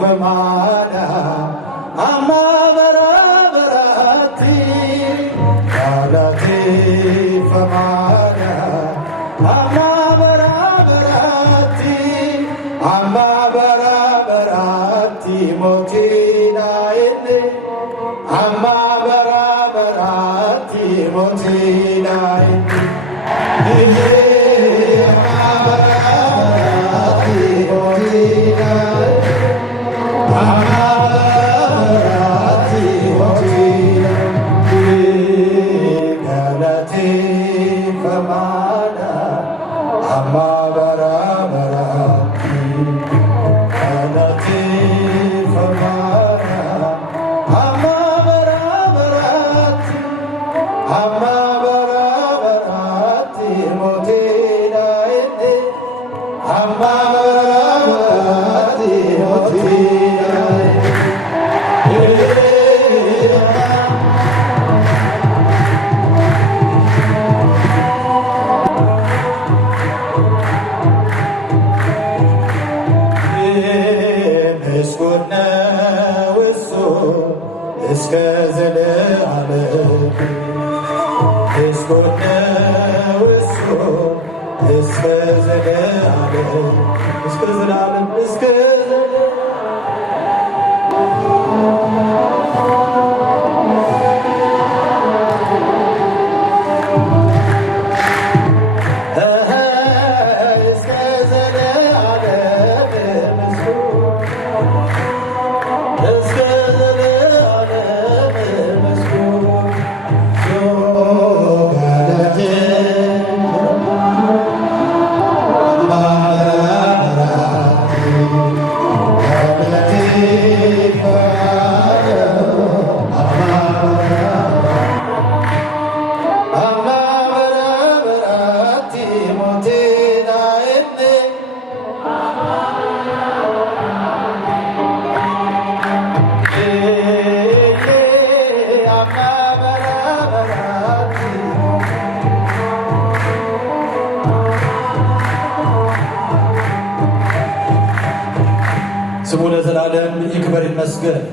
ፈማዳ አማ በራበራቲ ያለቴ ፈማዳ አማ በራበራቲ አማ በራበራቲ ሞቲናይን አማ በራበራቲ ሞቲናይን እስከ ዘለዓለም እስኮነ ውሱ እስከ ዘለዓለም እስከ ዘለዓለም እስከ ስሙ ለዘላለም ይክበር ይመስገን።